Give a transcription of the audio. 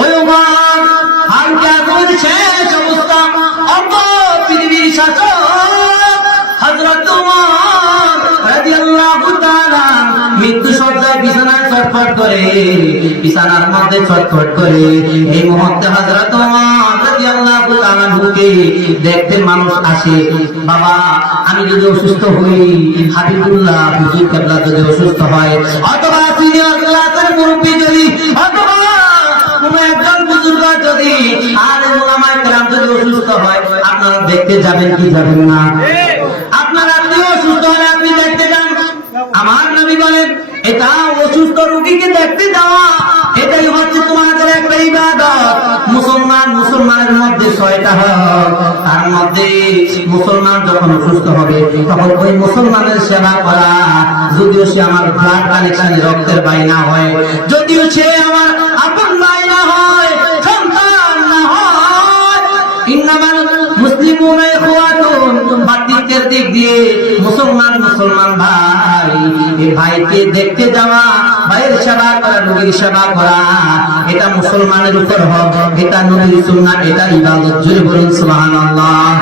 ওই ওমর হালকা করছে সমস্ত অল্প পৃথিবীর শাসক হযরত ওমর রাদিয়াল্লাহু তাআলা মৃত্যু সজ্জায় বিছানায় ছটফট করে, বিছানার মধ্যে ছটফট করে। এই মুহূর্তে হযরত ওমর রাদিয়াল্লাহু তাআলা ঢুকে দেখতে মানুষ আসে। বাবা আমি যদি অসুস্থ হই, হাবিবুল্লাহ হুজুর কেবলা যদি অসুস্থ হয়, অথবা সিনিয়র ক্লাসের মুরব্বী যদি, অথবা কোন একজন বুজুর্গ যদি, আলেম ওলামায়ে কেরাম যদি অসুস্থ হয়, আপনারা দেখতে যাবেন কি যাবেন না? আপনার আত্মীয় অসুস্থ হলে আপনি দেখতে যান। আমার নবী বলেন এটা অসুস্থ রোগীকে দেখতে যাওয়া এটাই হচ্ছে তোমাদের একটা ইবাদত। মুসলমানের মধ্যে 6টা হক, তার মধ্যে মুসলমান যখন অসুস্থ হবে তখন ওই মুসলমানের সেবা করা, যদিও সে আমার ব্লাড কানেকশনে রক্তের ভাই না হয়, যদিও সে আমার আপন ভাই না হয়, সন্তান না হয়, ইন্নামাল মুসলিমুনা ইখওয়াতুন, বাতিতের দিক দিয়ে মুসলমান ভাই, এই ভাইকে দেখতে যাওয়া, ভাইয়ের সেবা করা, নবীর সেবা করা, এটা মুসলমানের উপর হক, এটা নবীর সুন্নাহ, এটা ইবাদত। জোরে বলুন সুবহানাল্লাহ।